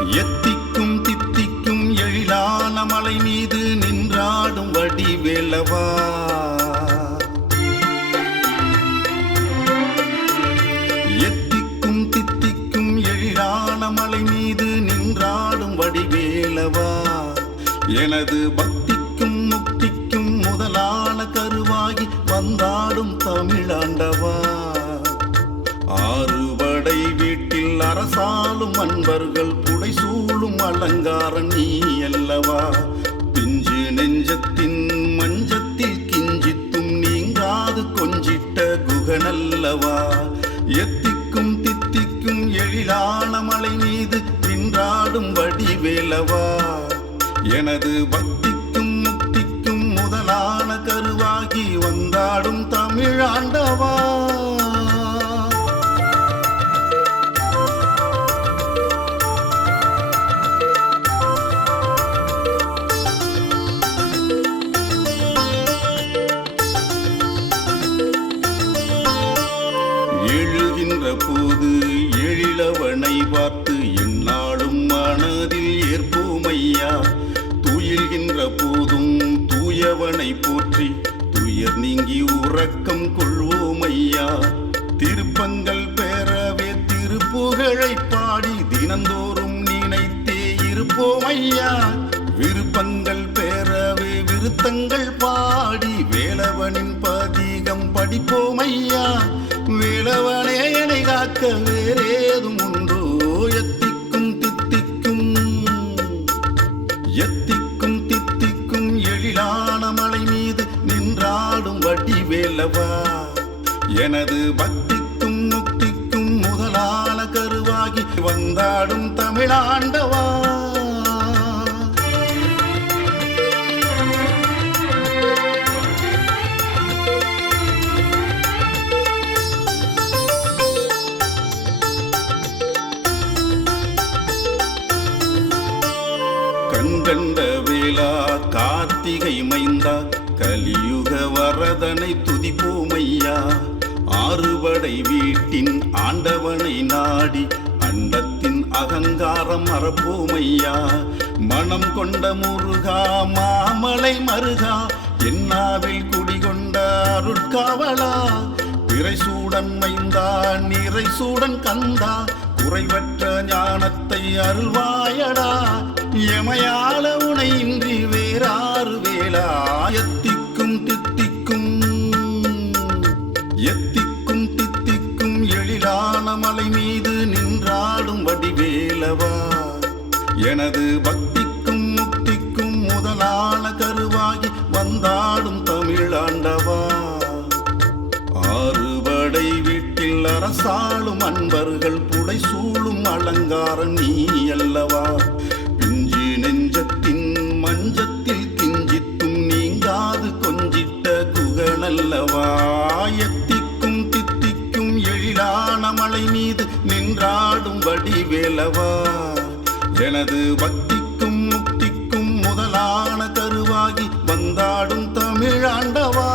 எத்திக்கும் தித்திக்கும் எழிலான மலை மீது நின்றாடும் வடிவேலவா. எத்திக்கும் தித்திக்கும் எழிலான மலை மீது நின்றாடும் வடிவேலவா. எனது பக்திக்கும் முக்திக்கும் முதலான கருவாகி வந்தாடும் தமிழாண்டவா. ஆறுபடை வீட்டில் அரசாலும் அன்பர்கள் புடைசூழும் அலங்காரம் நீ அல்லவா. பிஞ்சு நெஞ்சத்தின் மஞ்சத்தில் கிஞ்சித்தும் நீங்காது கொஞ்சிட்ட குகனல்லவா. எத்திக்கும் தித்திக்கும் எழிலான மலை மீது நின்றாடும் வடிவேலவா. எனது பக்திக்கும் முக்திக்கும் முதலான கருவாகி வந்தாடும் தமிழாண்டவா. எழுகின்ற போது எழிலவனை பார்த்து எந்நாளும் மனதில் ஏற்போமையா. துயில்கின்ற போதும் தூயவனை போற்றி துயர் நீங்கி உறக்கம் கொள்வோமையா. திருப்பங்கள் பெறவே திருப்புகழை பாடி தினந்தோறும் நினைத்தே இருப்போமையா. விருப்பங்கள் பெறவே விருத்தங்கள் பாடி வேலவனின் பதிகம் படிப்போமையா. வேலவனே என்னை காக்க வேறேதும் உண்டோ. எத்திக்கும் தித்திக்கும் எத்திக்கும் தித்திக்கும் எழிலான மலை மீது நின்றாடும் வடிவேலவா. எனது பக்திக்கும் முக்திக்கும் முதலான கருவாகி வந்தாடும் தமிழாண்டவா. கண்கண்ட வேளா கார்த்திகை மைந்தா கலியுக வரதனை துதிப்போமையா. ஆறுபடை வீட்டின் ஆண்டவனை நாடி அண்டத்தின் அகங்காரம் மறப்போமையா. மனம் கொண்ட முருகா மாமலை மருகா என்னாவில் குடிகொண்ட அருட்காவலா. பிறைசூடன் மைந்தா நிறைசூடன் கந்தா குறைவற்ற ஞானத்தை அருள்வாயடா. எமையால உனை இன்றி வேறாறு வேளா. எத்திக்கும் தித்திக்கும் எத்திக்கும் தித்திக்கும் எழிலான மலை மீது நின்றாடும் வடிவேலவா. எனது பக்திக்கும் முக்திக்கும் முதலான கருவாகி வந்தாடும் தமிழாண்டவா. ஆறுபடை வீட்டில் அரசாளும் அன்பர்கள் புடைசூழும் அலங்காரம் நீ அல்லவா. பிஞ்சு நெஞ்சத்தின் மஞ்சத்தில் கிஞ்சித்தும் நீங்காது கொஞ்சிட்ட குகனல்லவா. எத்திக்கும் தித்திக்கும் எழிலான மலை மீது நின்றாடும் வடிவேலவா. எனது பக்திக்கும் முக்திக்கும் முதலான கருவாகி வந்தாடும் தமிழாண்டவா.